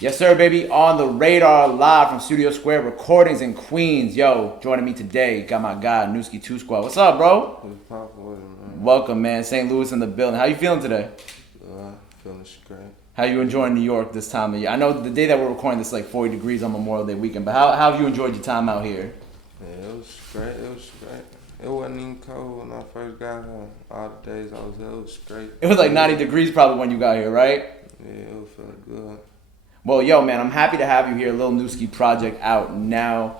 Yes, sir, baby. On the radar, live from Studio Square Recordings in Queens. Yo, joining me today, got my guy Nuski2Squad. What's up, bro? What's poppin' with it, man? Welcome, man. St. Louis in the building. How you feeling today? Feeling straight. How you enjoying New York this time of year? I know the day that we're recording this is like 40 degrees on Memorial Day weekend, but how have you enjoyed your time out here? Yeah, it was great. It was great. It wasn't even cold when I first got here. All the days I was here, it was great. It was like 90 degrees probably when you got here, right? Yeah, it was feeling good. Well, yo, man, I'm happy to have you here. Lil Nuski project out now.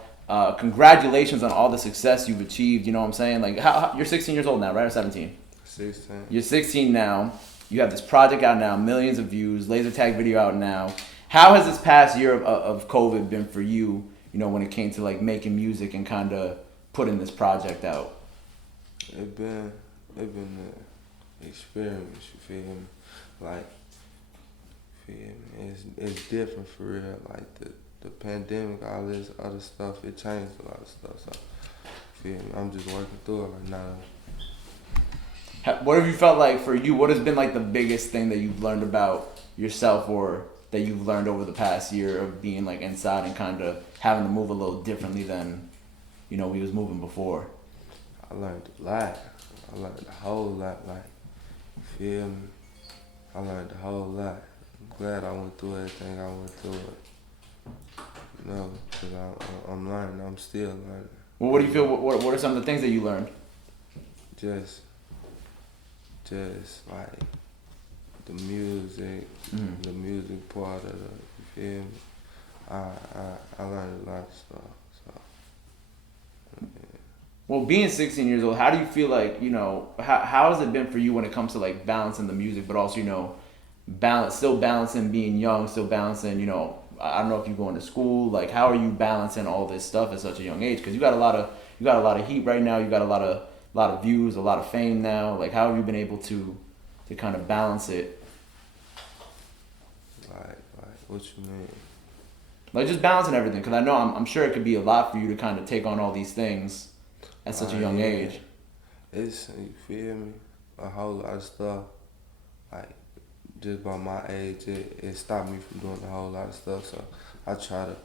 Congratulations on all the success you've achieved. You know what I'm saying? Like, you're 16 years old now, right? Or 17? 16. You're 16 now. You have this project out now, millions of views, laser tag video out now. How has this past year of COVID been for you, you know, when it came to like making music and kind of putting this project out? It been an experience, you feel me? Like, feel me? It's different for real. Like the pandemic, all this other stuff, it changed a lot of stuff. So, feel me? I'm just working through it right now. What have you felt like for you? What has been like the biggest thing that you've learned about yourself or that you've learned over the past year of being like inside and kind of having to move a little differently than, you know, we was moving before? I learned a lot. I learned a whole lot. Like, you feel me? I learned a whole lot. I'm glad I went through everything I went through. You know, because I'm learning. I'm still learning. Well, what do you feel? What are some of the things that you learned? Just like the music, the music part of it. You feel me? I learned a lot of stuff. So, yeah. Well, being 16 years old, how do you feel like, you know, how has it been for you when it comes to like balancing the music, but also, you know, still balancing being young, still balancing, you know, I don't know if you're going to school, like how are you balancing all this stuff at such a young age? Because you got a lot of heat right now, you got a lot of views, a lot of fame now. Like how have you been able to kind of balance it? Like what you mean? Like just balancing everything, because I know I'm sure it could be a lot for you to kind of take on all these things at such a young age. It's, you feel me? A whole lot of stuff. Like, just by my age, it stopped me from doing a whole lot of stuff. So I try to,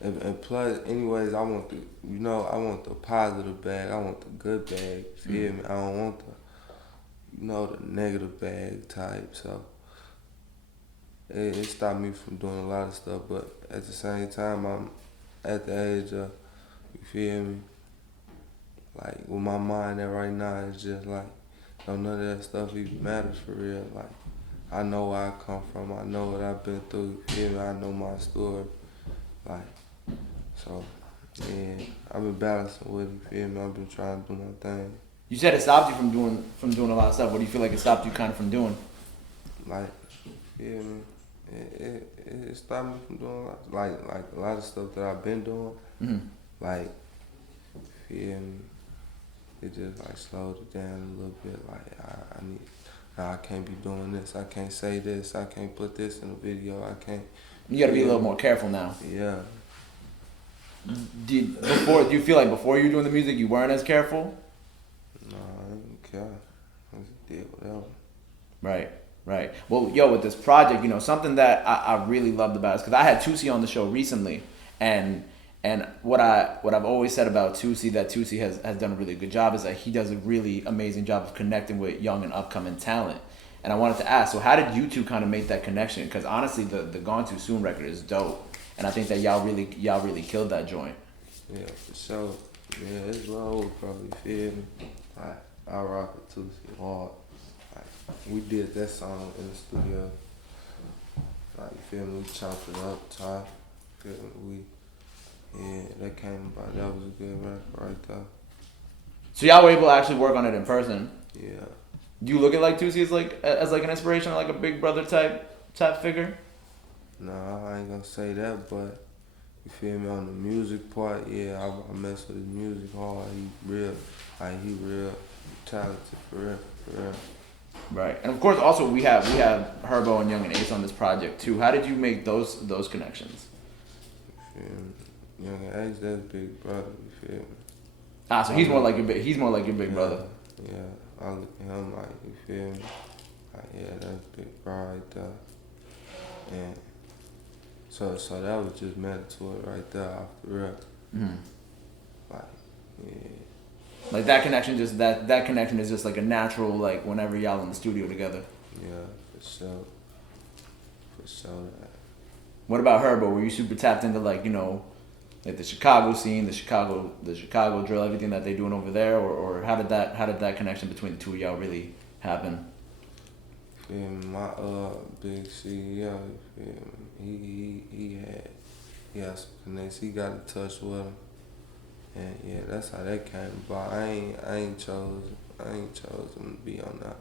and plus, anyways, I want I want the positive bag. I want the good bag. You feel me? I don't want the negative bag type. So it stopped me from doing a lot of stuff. But at the same time, I'm at the age of, you feel me? Like, with my mind at right now, it's just like, none of that stuff even matters for real. Like, I know where I come from. I know what I've been through. You feel me? I know my story. Like, so, yeah, I've been balancing with it. You feel me? I've been trying to do my thing. You said it stopped you from doing a lot of stuff. What do you feel like it stopped you kind of from doing? Like, you feel me? It stopped me from doing like a lot of stuff that I've been doing. Mm-hmm. Like, feel me? It just like slowed it down a little bit. Like I can't be doing this. I can't say this. I can't put this in a video. I can't. You got to be a little more careful now. Yeah. Do you feel like before you were doing the music you weren't as careful? No, I didn't care. I just did whatever. Right. Well, yo, with this project, you know, something that I really loved about it is because I had Toosii on the show recently, and what I've always said about Toosii, that Toosii has done a really good job, is that he does a really amazing job of connecting with young and upcoming talent. And I wanted to ask, so how did you two kind of make that connection? Because honestly, the Gone Too Soon record is dope, and I think that y'all really killed that joint. Yeah, for sure. Yeah, it's low, probably feel me. I rock with Toosii hard. Like, we did that song in the studio. Like, you feel me? We chopped it up, top. Yeah, that came about. That was a good record right there. So y'all were able to actually work on it in person. Yeah. Do you look at like Toosii as like an inspiration, like a big brother type figure? No, I ain't gonna say that, but you feel me, on the music part, yeah, I mess with his music hard. He real talented for real. Right, and of course, also we have Herbo and Yungeen Ace on this project too. How did you make those connections? You feel me? Yungeen Ace, that's big brother. You feel me? So he's more like your big brother. Yeah, I look at him like, you feel me? Like, yeah, that's big bro right there. And So that was just mandatory right there off the rip. Mm-hmm. Like, yeah. Like that connection, just that connection is just like a natural, like whenever y'all in the studio together. Yeah, for sure. For sure. What about Herbo? Were you super tapped into like like the Chicago scene, the Chicago drill, everything that they doing over there, or how did that connection between the two of y'all really happen? Yeah, my big CEO, he had some connections. He got in touch with him, and yeah, that's how that came about. I ain't chose him to be on that.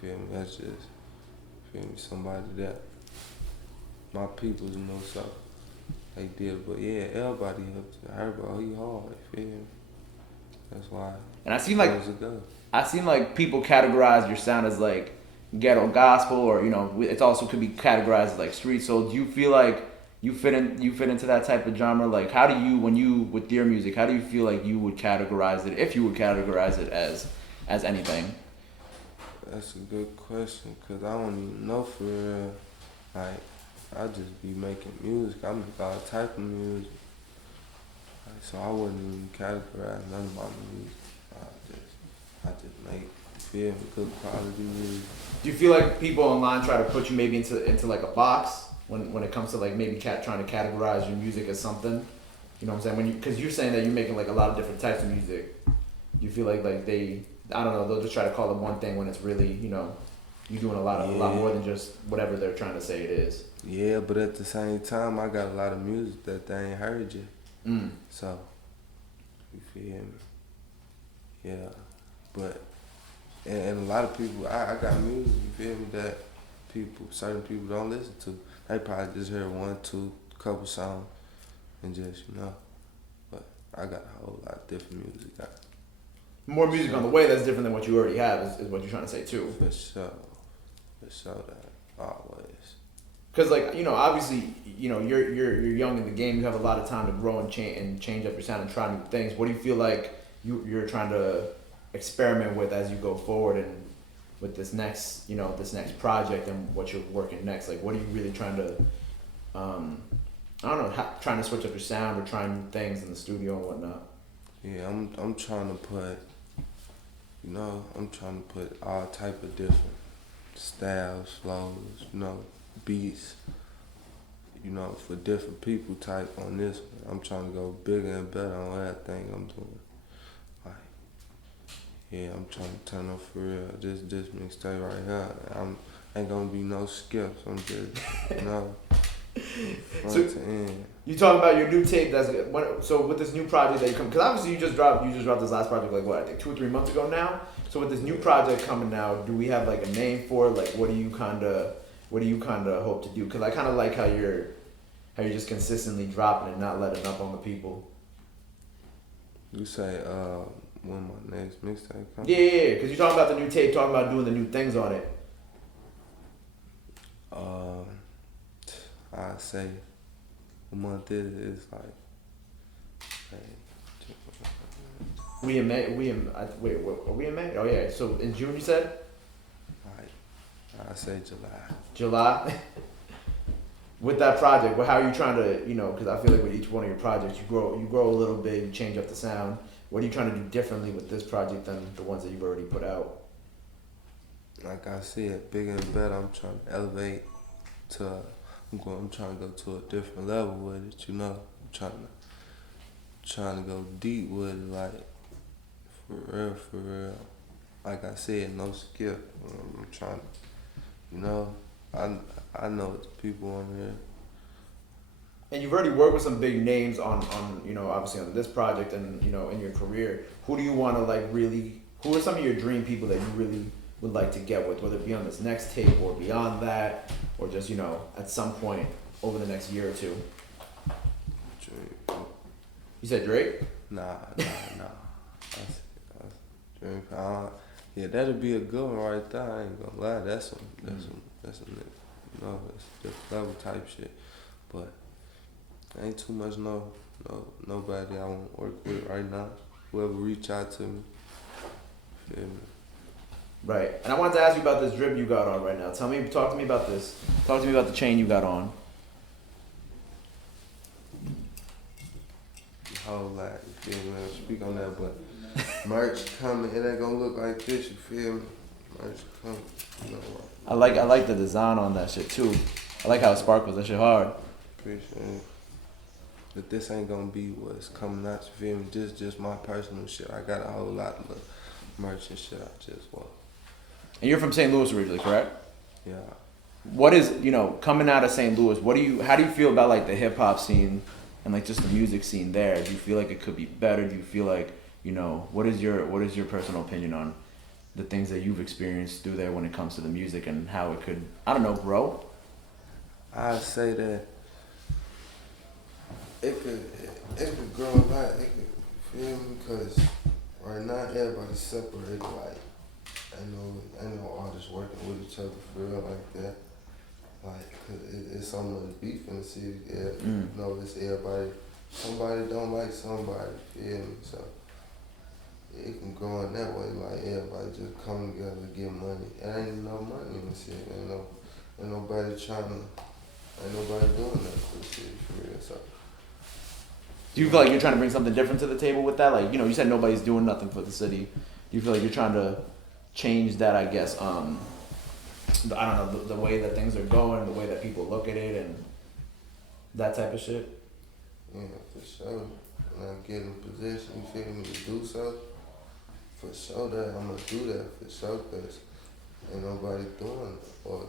Feel me? That's just somebody that my peoples know, so they did. But yeah, everybody helped Herbo. He hard. Feel me? That's why. And I seen like people categorize your sound as like ghetto gospel, or it also could be categorized as like street soul. Do you feel like you fit into that type of genre? Like, how do you, when you with your music, how do you feel like you would categorize it, if you would categorize it as anything? That's a good question, cause I don't even know for real. Like, I just be making music. I make all type of music. Like, so I wouldn't even categorize none of my music. I just make good quality music. Do you feel like people online try to put you maybe into like a box when it comes to like maybe trying to categorize your music as something? You know what I'm saying? Because you're saying that you're making like a lot of different types of music. Do you feel like they, I don't know, they'll just try to call it one thing when it's really, you're doing a lot more than just whatever they're trying to say it is. Yeah, but at the same time, I got a lot of music that they ain't heard yet. So, you feel me? Yeah, but and a lot of people, I got music, you feel me, that certain people don't listen to. They probably just hear one, two, couple songs and just, But I got a whole lot of different music. More music on the way that's different than what you already have is what you're trying to say too. For sure that, always. Because like, obviously, you're young in the game, you have a lot of time to grow and change up your sound and try new things. What do you feel like you're trying to experiment with as you go forward and with this next project and what you're working next? Like, what are you really trying to, trying to switch up your sound or trying new things in the studio and whatnot? Yeah, I'm trying to put, all type of different styles, flows, beats, for different people type on this one. I'm trying to go bigger and better on everything I'm doing. Yeah, I'm trying to turn up for real. This mixtape right here, ain't gonna be no skips. I'm just, front to end. You talking about your new tape? So with this new project that you come, because obviously you just dropped this last project like what, I think 2 or 3 months ago now. So with this new project coming now, do we have like a name for it? Like, what do you kind of hope to do? Because I kind of like how you're just consistently dropping and not letting up on the people. You say when my next mixtape comes? Yeah, because you're talking about the new tape, talking about doing the new things on it. I say a month is like. We in May. Wait, are we in May? Oh yeah. So in June you said? Right. I say July. July. With that project, how are you trying to, because I feel like with each one of your projects, you grow a little bit, you change up the sound. What are you trying to do differently with this project than the ones that you've already put out? Like I said, bigger and better. I'm trying to elevate to. I'm trying to go to a different level with it. I'm trying to go deep with it, like for real. Like I said, no skip. I'm trying to, I know it's people on here. And you've already worked with some big names on obviously on this project and in your career. Who do you want to who are some of your dream people that you really would like to get with, whether it be on this next tape or beyond that, or just at some point over the next year or two? Drake. You said Drake? Nah. That's Drake. Yeah, that'd be a good one right there. I ain't gonna lie. That's some that's different level type shit. But ain't too much nobody I want to work with right now. Whoever reach out to me, feel me. Right. And I wanted to ask you about this drip you got on right now. Talk to me about this. Talk to me about the chain you got on. whole lot. You feel me? I don't speak on that, but merch coming. It ain't gonna look like this. You feel me? Merch coming. You know what? I like the design on that shit too. I like how it sparkles. That shit hard. Appreciate it. But this ain't gonna be what's coming out. You feel me? Just my personal shit. I got a whole lot of merch and shit. I just want. And you're from St. Louis originally, correct? Yeah. What is, coming out of St. Louis, how do you feel about like the hip hop scene and like just the music scene there? Do you feel like it could be better? Do you feel like, what is your personal opinion on the things that you've experienced through there when it comes to the music and how it could, I don't know, grow? I'd say that it could grow a lot. It could, feel me? Because right now everybody's separated. Like, ain't no artists working with each other for real like that. Like, cause it's so much beef in the city. Yeah, it's everybody. Somebody don't like somebody. Feel me? So it can grow in that way. Like everybody just come together to get money. It ain't no money in the city. Ain't nobody doing that for the city for real. So. Do you feel like you're trying to bring something different to the table with that? Like, you said nobody's doing nothing for the city. Do you feel like you're trying to change that, I guess, I don't know, the way that things are going, the way that people look at it and that type of shit? Yeah, for sure. When I get in position, you feel me, to do so, for sure that I'm gonna do that, for sure, cause ain't nobody doing it. Or,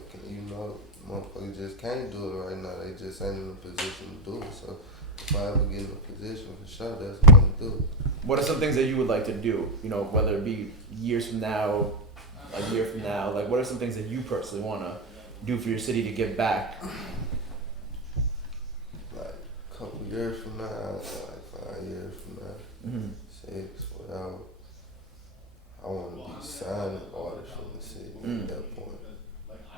motherfuckers just can't do it right now. They just ain't in a position to do it. So if I ever get in a position, for sure, that's what I'm gonna do. What are some things that you would like to do? Whether it be years from now, a year from now, like what are some things that you personally want to do for your city to give back? Like a couple years from now, like 5 years from now, 6, whatever. I want to be signing artists from the city at that point. Like,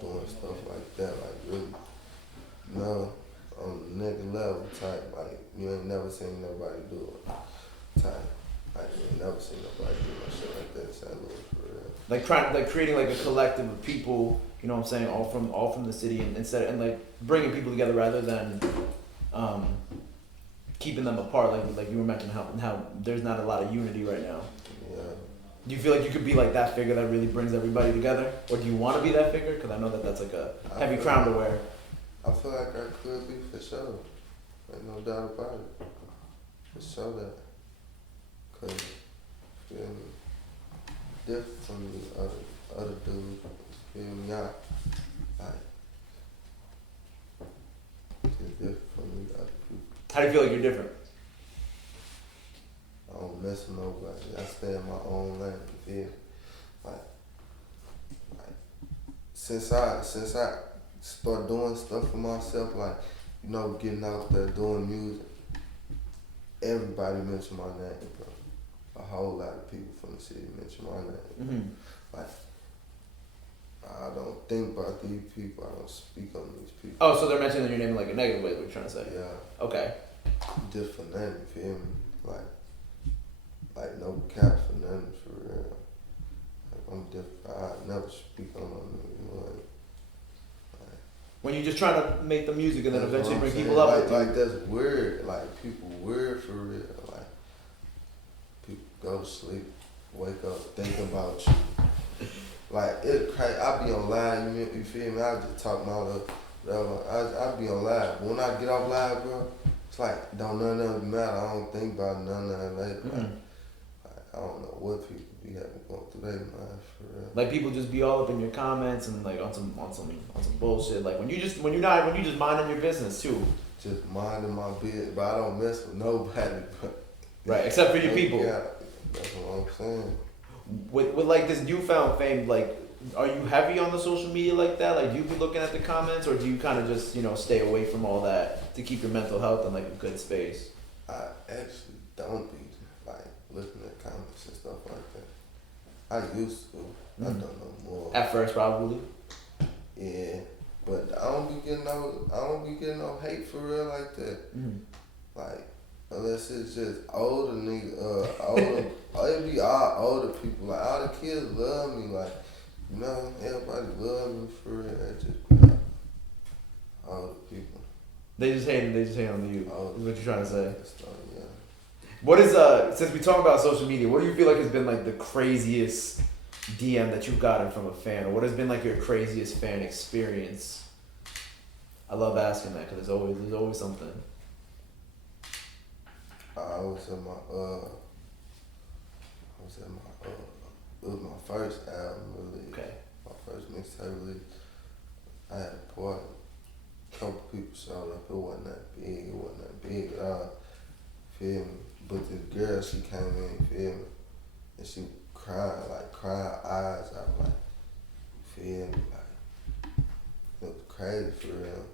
doing stuff like that, like really, on the next level type, like you ain't never seen nobody do it type. Like you ain't never seen nobody do no shit like that in St. Louis for real. Like creating like a collective of people, all from the city and like bringing people together rather than keeping them apart. Like you were mentioning how there's not a lot of unity right now. Yeah. Do you feel like you could be like that figure that really brings everybody together? Or do you want to be that figure? Because I know that that's like a heavy crown to wear. I feel like I could be for sure. Ain't no doubt about it. For sure that. Cause, feel me, different from the other dudes. Feel me out. Like, just different from the other people. How do you feel like you're different? I don't mess with nobody. I stay in my own lane. You feel? Like since I start doing stuff for myself, like getting out there doing music, everybody mention my name, bro. A whole lot of people from the city mention my name. Like I don't think about these people. I don't speak on these people. Oh, so they're mentioning your name in like a negative way, is what you're trying to say? Yeah. Okay. Different name, you feel me? Like no cap for nothing for real. Like I'm different. I never speak on them. When you're just trying to make the music and then eventually bring people up. Like that's weird. Like people weird for real. Like people go to sleep, wake up, think about you. Like it's crazy. I be on live. You feel me? I just talk my little. I be on live. But when I get off live, bro, it's like don't none of it matter. I don't think about none of it later. Like I don't know what people be having going through their mind for real. Like people just be all up in your comments and like on some bullshit. Like when you just minding your business too. Just minding my business, but I don't mess with nobody. But right, except for your people. Yeah, that's what I'm saying. With like this newfound fame, like are you heavy on the social media like that? Like do you be looking at the comments, or do you kind of just stay away from all that to keep your mental health in like a good space? I actually don't be like looking at comments and stuff like that. I used to. I don't know more. At first, probably. Yeah, but I don't be getting no hate for real like that. Like unless it's just older niggas, it be all older people. Like all the kids love me. Like everybody love me for real. It just be older people. They just hate on the youth. Oh, Is what you're trying to say. Yeah. What is since we talk about social media, what do you feel like has been like the craziest DM that you've gotten from a fan, or what has been like your craziest fan experience? I love asking that because there's always something. I was at it was my first album really. Okay. My first mixtape release. I had a party. A couple people showed up. It wasn't that big at all. Feel me? But this girl, she came in, feel me? And she crying her eyes out, like, feel me? Like, it was crazy for real.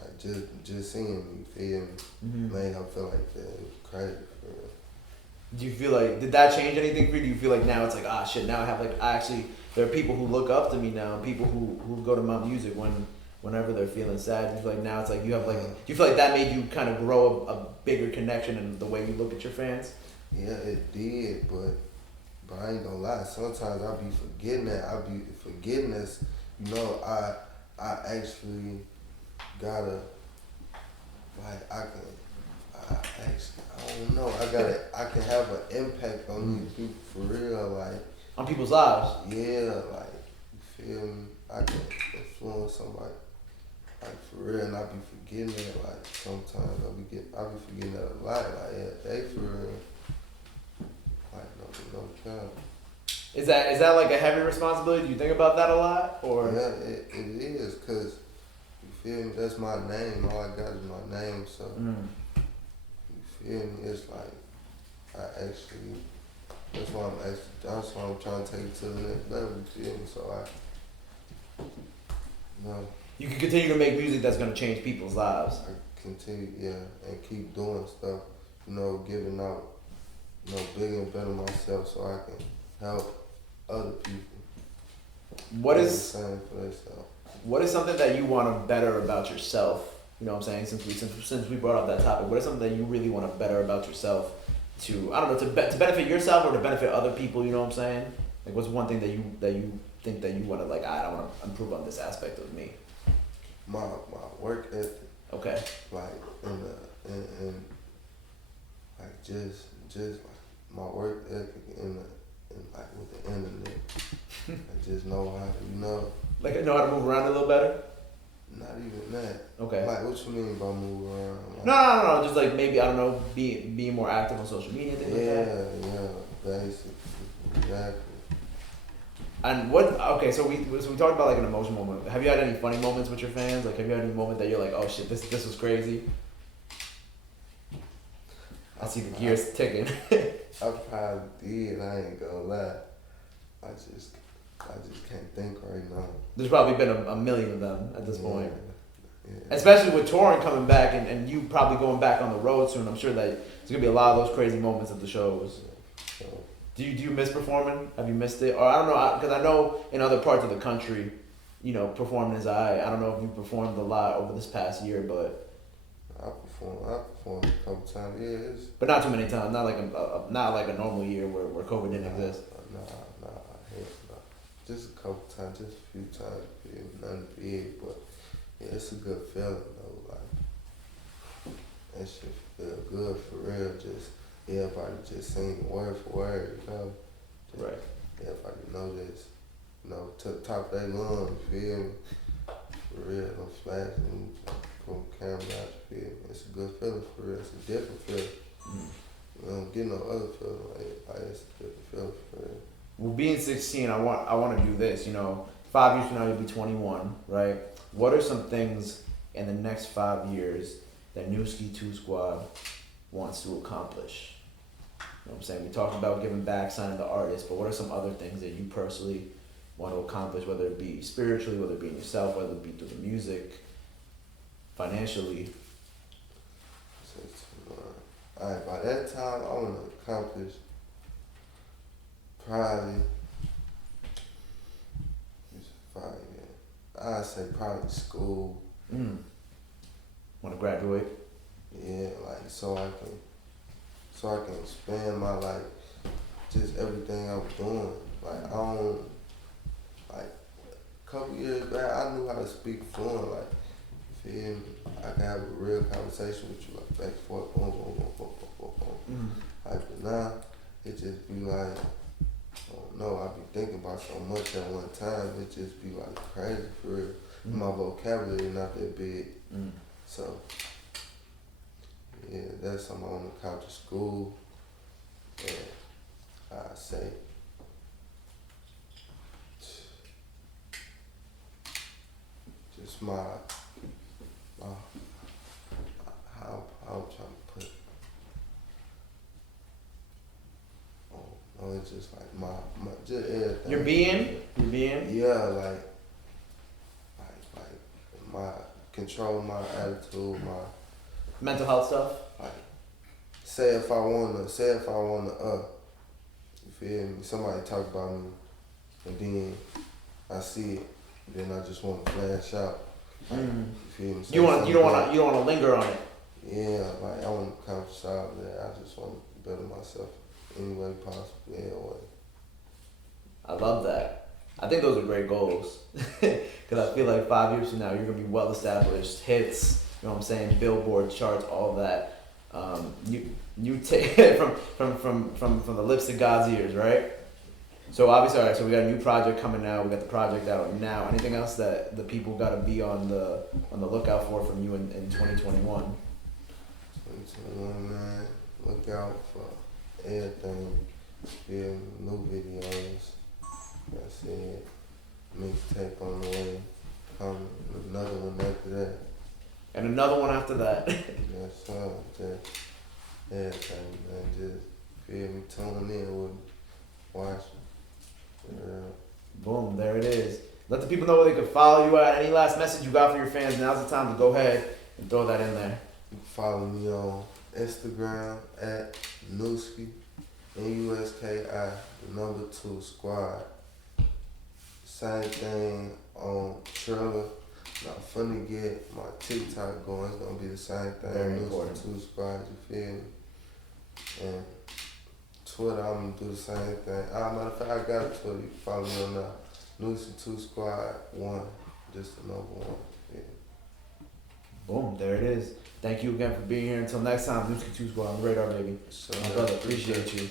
Like, just seeing me, feel me? Mm-hmm. Made her feel like that. It was crazy for real. Do you feel like, did that change anything for you? Do you feel like now it's like, ah, shit, now I have like, there are people who look up to me now, people who go to my music whenever they're feeling sad. Do you feel like now it's like, you have like, do you feel like that made you kind of grow a bigger connection in the way you look at your fans? Yeah, it did, but I ain't gonna lie. Sometimes I be forgetting that. I be forgetting this. You know, I actually gotta, like, I don't know. I can have an impact on these people for real, like. On people's lives? Yeah, like, you feel me? I can influence somebody, like, for real, and I be forgetting that, like, sometimes I be forgetting that a lot, like, yeah, they for real. Like, no cap. Is that like a heavy responsibility? Do you think about that a lot, or? Yeah, it is, cause you feel me. That's my name. All I got is my name. So you feel me. It's like that's why I'm trying to take it to the next level. You feel me? So You can continue to make music that's gonna change people's lives. I continue, yeah, and keep doing stuff. You know, giving out, you know, bigger and better myself, so I can help other people. What is the same for themselves. What is something that you want to better about yourself? You know what I'm saying? Since we brought up that topic, what is something that you really want to better about yourself to, I don't know, to benefit yourself or to benefit other people, you know what I'm saying? Like, what's one thing that you think that you want to, like, I want to improve on this aspect of me? My work ethic. Okay. Like, and like just like my work ethic and like with the internet. I just know how to, you know. Like, know how to move around a little better? Not even that. Okay. Like, what you mean by move around? Like, no. Just like maybe, I don't know, being more active on social media, things like that. Yeah, basically, exactly. And so we talked about like an emotional moment. Have you had any funny moments with your fans? Like, have you had any moment that you're like, oh shit, this was crazy? I see the gears ticking. I probably did. I ain't gonna lie. I just can't think right now. There's probably been a million of them at this point. Yeah. Especially with touring coming back and you probably going back on the road soon. I'm sure that there's gonna be a lot of those crazy moments at the shows. So, do you miss performing? Have you missed it? Or I don't know, because I know in other parts of the country, you know, performing is I don't know if you performed a lot over this past year, but I performed a couple times. Yeah, but not too many times. Not like a normal year where COVID didn't exist. Nah, just a couple times, just a few times. Nothing big, but yeah, it's a good feeling though. Like, that shit feel good for real. Just everybody just singing word for word, you know. Just right. Everybody know this, you know, to the top of their lungs. You feel me? For real, no flashing, putting camera out. You feel me? It's a good feeling for real. It's a different feeling. You don't get no other feeling like it's a different feeling for real. Well, being 16, I want to do this. You know, 5 years from now you'll be 21, right? What are some things in the next 5 years that Nuski2Squad wants to accomplish? You know what I'm saying? We talked about giving back, signing the artist, but what are some other things that you personally want to accomplish, whether it be spiritually, whether it be in yourself, whether it be through the music, financially? Alright, by that time, I want to accomplish probably, I'd say probably school. Want to graduate? Yeah, like so I can expand my life, just everything I'm doing. Like I don't, like a couple years back, I knew how to speak fluent. Like Feel me? I can have a real conversation with you, like back and forth, boom, boom, boom, boom, boom, boom, boom. Like, but now, it just be like, I don't know, I be thinking about so much at one time, it just be like crazy for real. My vocabulary not that big, so yeah, that's something on the couch of school, and I say, just my how I'm trying to put it. Oh, it's just like my just everything. Your being? Yeah, like my control my attitude, my Mental health stuff? like say if I wanna you feel me, somebody talk about me and then I see it, then I just wanna flash out. Like, you feel me? You don't wanna linger on it. Yeah, like I wanna accomplish all that. I just wanna better myself any way possible, any way. I love that. I think those are great goals. Because I feel like 5 years from now, you're going to be well established, hits, you know what I'm saying, Billboard charts, all that. You take it from the lips to God's ears, right? So obviously, all right, so we got a new project coming out. We got the project out now. Anything else that the people got to be on the lookout for from you in 2021? 2021, man. Look out for everything. Feel new videos. That's it. Mixtape on the way. Coming. Another one after that. And another one after that. Yes, sir. Just everything, man. Just feel me. Tune in with me. Watch me. Yeah. Boom, there it is. Let the people know where they can follow you at. Any last message you got for your fans? Now's the time to go ahead and throw that in there. You can follow me on Instagram at Nuski, Nuski2Squad. Same thing on Triller. Not funny to get my TikTok going. It's gonna be the same thing. Very important. Nuski2Squad, you feel me? And Twitter, I'm gonna do the same thing. Matter of fact, I got a Twitter. You can follow me on that. Nuski2Squad 1, just the number 1. Yeah. Boom, there it is. Thank you again for being here. Until next time, Nuski2Squad on the radar, baby. So, My brother, appreciate you.